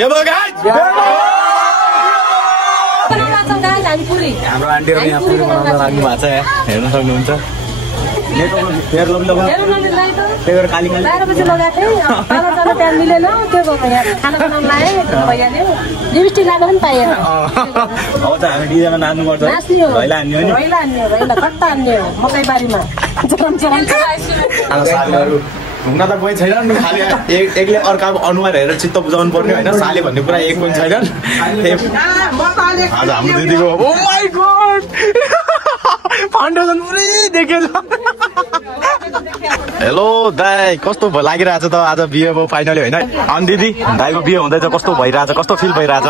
के भयो गाइस हाम्रो आन्टीहरु यहाँ पुरी बनाउन लाग्नु भएको छ हेर्न सक्नुहुन्छ तेरो काली काली 12 बजे लगाएको थिएँ अब जान त्यहाँ मिलेन त्यो गयो यहाँ खाना बनाउन लाए भैयाले लिपस्टिक लाग्न पनि पाएन अब त हामी डिजेमा नाच्नु पर्छ भैला हान्ने हो नि भैला कट्टा हान्ने हो मकैबारीमा चरम सालीहरु घुम्न त कोही छैन नि खाली एकले अर्काको अनुहार हेरेर चित्त बुझाउनु पर्ने हैन साली भन्ने कुरा एक पनि छैन आज हाम्रो दिदीको ओ माय गॉड फाउन्डेसन पुरै देखेछ हेलो दाइ कस्तो लागिरहेछ त आज बिहे भयो फाइनली हैन अनि दिदी दाइको बिहे हुँदैछ कस्तो भइरहेछ कस्तो फिल भइरहेछ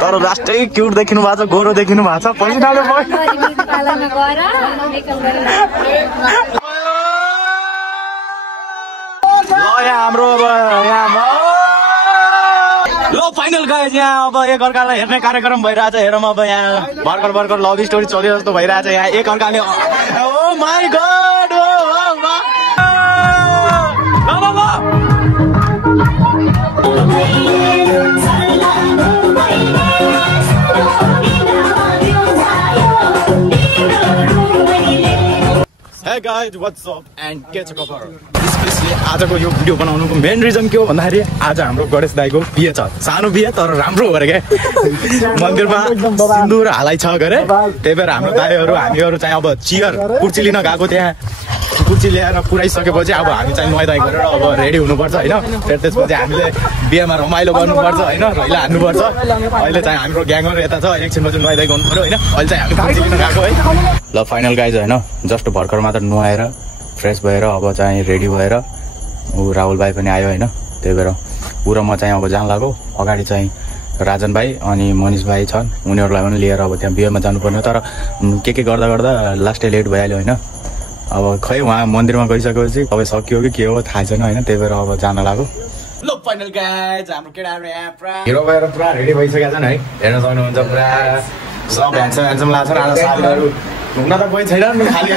तर लास्टै क्यूट देखिनु भएको छ गोरो देखिनु भएको छ पछि डालो भयो हाम्रो अब यहाँ लो फाइनल गाइज यहाँ अब एक अर्कालाई हेर्ने कार्यक्रम भइरहेछ हेरौँ अब यहाँ भर्खर लभ स्टोरी चल्यो जस्तो भइरहेछ यहाँ एक अर्काले oh my god Hey guys, what's up and के छ खबर स्पेशली आजको यो भिडियो बनाउनुको मेन रिजन के हो भन्दाखेरि आज हाम्रो गणेश दाइको बिहे छ सानो बिहे तर राम्रो हो रे मन्दिरमा सिन्दुर हालै छ गरे त्यही भएर हाम्रो दाइहरु हामीहरु चाहिँ अब चियर कुर्ची लिन गएको त्यहाँ कुर्ची ल्याएर पुराइसकेपछि अब हामी चाहिँ नुहाइ गरेर अब रेडी हुनुपर्छ हैन फेरि त्यसपछि हामीले बिहेमा रमाइलो गर्नुपर्छ हैन रैला हान्नुपर्छ अहिले चाहिँ हाम्रो ग्याङहरु यता छ एकछिनपछि नुहाइ गर्नु पर्यो हैन अहिले चाहिँ हामी कुर्ची लिन गएको है ल फाइनल गाइज हैन जस्ट भर्खर मात्र नुहाएर फ्रेश भएर अब चाहिँ रेडी भएर उ राहुल भाइ पनि आयो हैन त्यही भएर उ र म चाहिँ अब जान लाग्यो अगाडि चाहिँ राजन भाइ अनि मनिष भाइ छन् उनीहरुलाई पनि लिएर अब त्यहाँ बिहेमा जानुपर्ने तर के गर्दा गर्दा लास्टै लेट भइहाल्यो हैन अब खै वहाँ मन्दिरमा गइसकेपछि अब सकियो कि के हो थाहा छैन हैन त्यही भएर अब जान लाग्यो लो फाइनल गाइज हाम्रो केटाहरु यहाँ पुरा हिरो भएर पुरा रेडी भइसकेका छन् है हेर्न सक्नुहुन्छ पुरा सब ह्यान्डसम लाग्छ आज सालीहरु घुम्न त कोही छैन नि खाली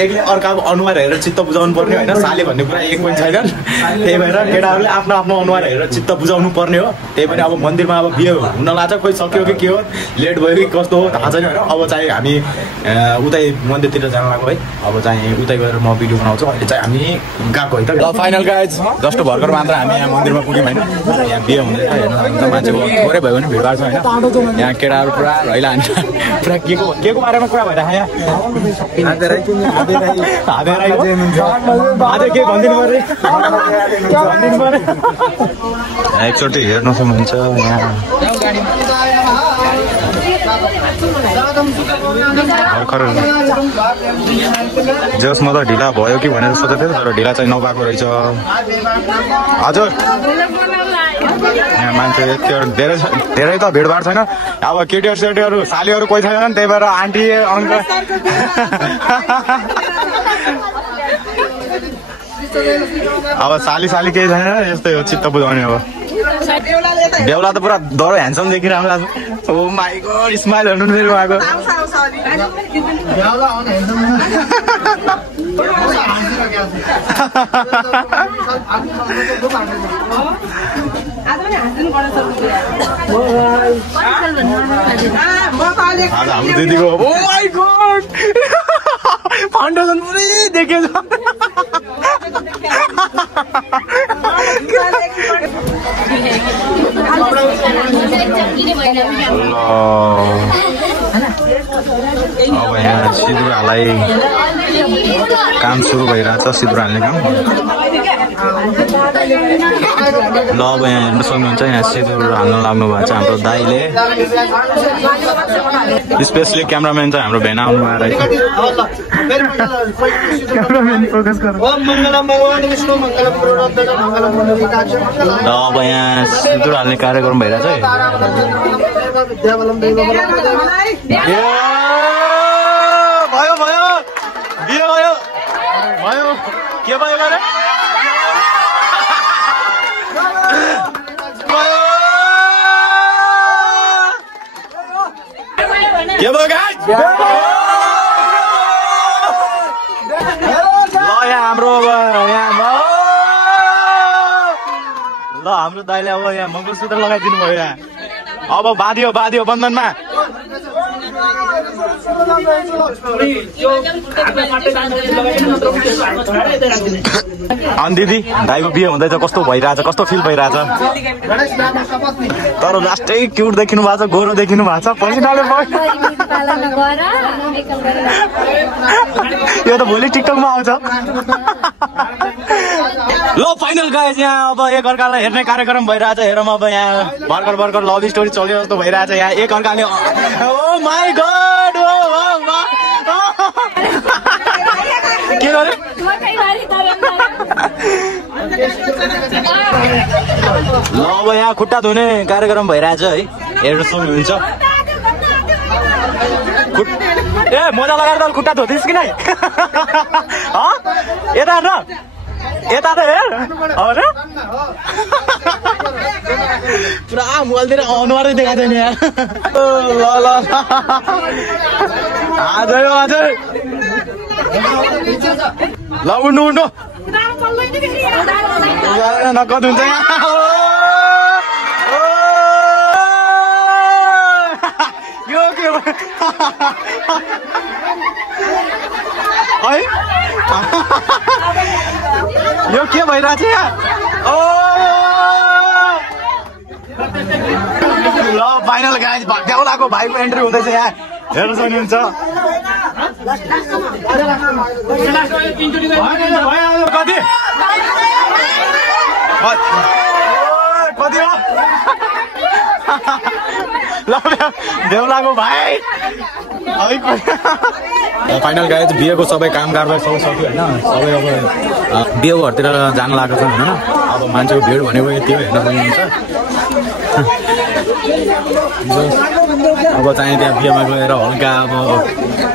एकले अर्काको अनुहार हेरेर चित्त बुझाउनु पर्ने हैन साली भन्ने कुरा एक पनि छैन त्यही भएर केटाहरुले आफ्नो आफ्नो अनुहार हेरेर चित्त बुझाउनु पर्ने हो त्यही पनि अब मन्दिरमा अब बिहे हुन लाग्छ कोही सक्यो कि के हो लेट भयो कि कस्तो हो थाहा छैन हैन अब चाहिँ हामी उतै मन्दिरतिर जान लाग्यो है अब चाहिँ उतै गएर म भिडियो बनाउँछु अहिले चाहिँ हामी गएको है त ल फाइनल गाइज जस्ट भर्खर मात्र हामी यहाँ मन्दिरमा पुग्यौं हैन यहाँ बिहे हुँदैछ हेर्न मान्छेको थोरै भयो भने भिडभाड छ हैन यहाँ केटाहरु पुरा रैला हान्छ पुरा के को बारेमा कुरा भइरहेको यहाँ एकचोटि हेर्न सक्नुहुन्छ यहाँ भर्खर जसमा त ढिला भयो कि भनेर सोचेको थिएँ तर ढिला चाहिँ नभएको रहेछ हजुर यहाँ मान्छे धेरै त भिडभाड छैन अब केटीहरु सालीहरु कोही छैनन् त्यही भएर आन्टी अङ्कल अब साली केही छैन यस्तै हो चित्त बुझाउने अब बेहुला त पुरा डरो ह्यान्डसम देखिरहेको लाग्छ ओ माय गॉड स्माइल हेर्नु नि उहाँको आज हाम्रो दिदीको ओ माय गॉड फाउन्डेसन पुरै देखेछ अब यहाँ सिन्दुर हालै काम सुरु भइरहेछ सिन्दुर हाल्ने काम ल अब यहाँ हेर्न सक्नुहुन्छ यहाँ सिन्दुर हाल्न लाग्नु भएको छ हाम्रो दाइले स्पेशली क्यामेराम्यान चाहिँ हाम्रो भेना आउनु भएको ल अब यहाँ सिन्दुर हाल्ने कार्यक्रम भइरहेछ है भयो भयो बिहे भयो भयो के भयो गरे के भयो गाइस ल यहाँ हाम्रो अब यहाँ ल हाम्रो हाम्रो दाइले अब यहाँ मङ्गलसूत्र लगाइदिनु भयो यहाँ अब बाँधियो बन्धनमा अनि दिदी दाइको बिहे हुँदैछ कस्तो भइरहेछ कस्तो फिल भइरहेछ तर लास्टै क्युट देखिनु भएको छ गोरो देखिनु भएको छ पसिनाले यो त भोलि टिकटकमा आउँछ ल फाइनल गाइज यहाँ अब एक अर्कालाई हेर्ने कार्यक्रम भइरहेछ हेरौँ अब यहाँ भर्खर लभ स्टोरी चल्यो जस्तो भइरहेछ यहाँ एक अर्काले ओ माई गॉड के गरे ल अब यहाँ खुट्टा धुने कार्यक्रम भइरहेछ है हेर्नु सक्नुहुन्छ ए मोजा लगाएर त खुट्टा धुँदैछ कि नै यता हेर यता त हेर अरे पुरा मोबाइलतिर अनुहारै देखाएको छैन यहाँ ल हजुर ल उड्नु नकद हुन्छ यो के है यो के भइरहेछ यहाँ ल फाइनल गाइज देउलाको भाइको एन्ट्री हुँदैछ यहाँ हेर्न सक्नुहुन्छ कति हो ल देउलाको भाइ फाइनल गाइज बिहेको सबै काम कारबाही सबै सक्यो होइन सबै अब बिहेको घरतिर जान लागेको छ होइन अब मान्छेको भिड भनेको यति हो हेर्न सक्नुहुन्छ अब चाहिँ त्यहाँ बिहेमा गएर हल्का अब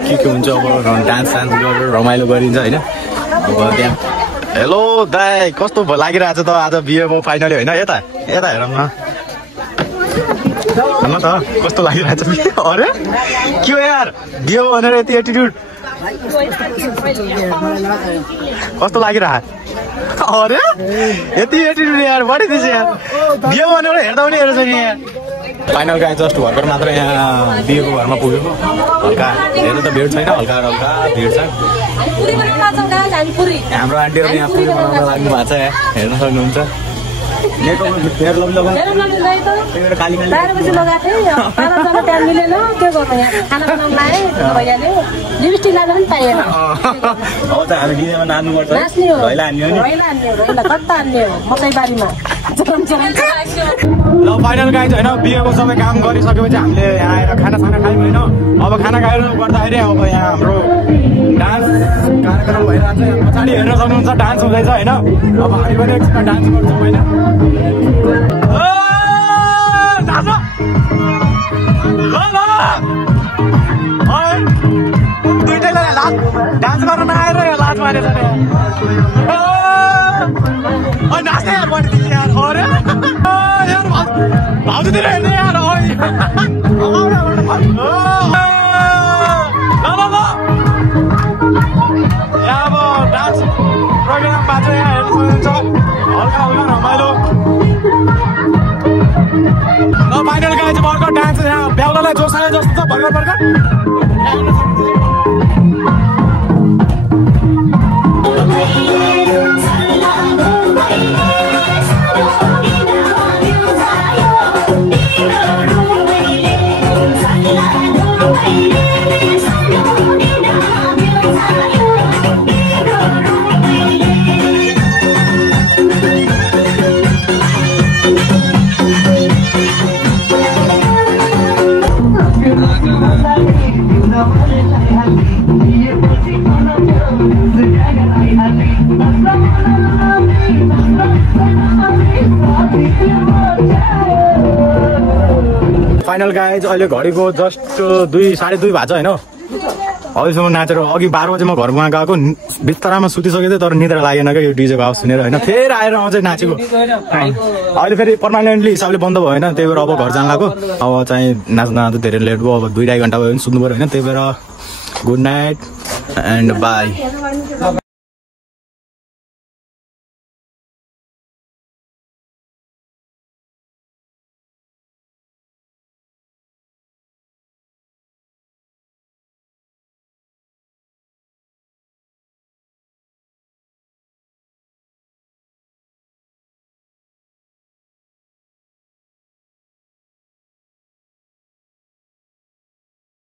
के हुन्छ अब डान्स गरेर रमाइलो गरिन्छ होइन अब त्यहाँ हेलो दाइ कस्तो लागिरहेछ त आज बिहेको फाइनली होइन यता हेरौँ न भन्नु त कस्तो लागिरहेछ अरे के हो यार बिहे भनेर यति एटिट्युड कस्तो लागिरह अरे यति एटिट्युड यार बढी दिन्छ यार बिहे भनेर हेर्दा पनि हेर्छ नि यहाँ फाइनल गाई जस्ट भर्खर मात्र यहाँ बिहेको घरमा पुग्यो हल्का हेर्नु त भिड छैन हल्का भिड छ हाम्रो आन्टीहरू यहाँ पुरी बनाउन लाग्नु भएको छ यहाँ हेर्न सक्नुहुन्छ ल फाइनल गाइज होइन बिहेको सबै काम गरिसकेपछि हामीले यहाँ आएर खानासाना खायौँ होइन अब खाना खाएर गर्दाखेरि अब यहाँ हाम्रो डान्स कार्यक्रम भइरहेको छ पछाडि हेर्न सक्नुहुन्छ डान्स हुँदैछ होइन अब हामी पनि एकछिन डान्स गर्छौँ होइन दुइटैलाई डान्स गर्न नआएर लाज मारेछ नाच्दै यार बढी यार अरे यार भाउजूतिर हेर्ने यार यहाँ अब डान्स प्रोग्राममा चाहिँ यहाँ हेर्नु सक्नुहुन्छ हल्का रमाइलो फाइनल गाई चाहिँ भर्खर डान्स यहाँ बेहुलालाई जोसायो जस्तो छ भर्खर फाइनल गाइज अहिले घडीको जस्ट 2:30 भएको छ होइन अहिलेसम्म नाचेर अघि 12 बजे म घरमा गएको बिस्तारामा सुतिसकेको थिएँ तर निद्रा लागेन क्या यो डिजेको आवाज सुनेर होइन फेरि आएर अझै नाचेको अहिले फेरि पर्मानेन्टली हिसाबले बन्द भयो होइन त्यही भएर अब घर जान लागेको अब चाहिँ नाच्न धेरै लेट भयो अब 2-2.5 घन्टा भयो भने सुन्नु पऱ्यो होइन त्यही भएर गुड नाइट एन्ड बाई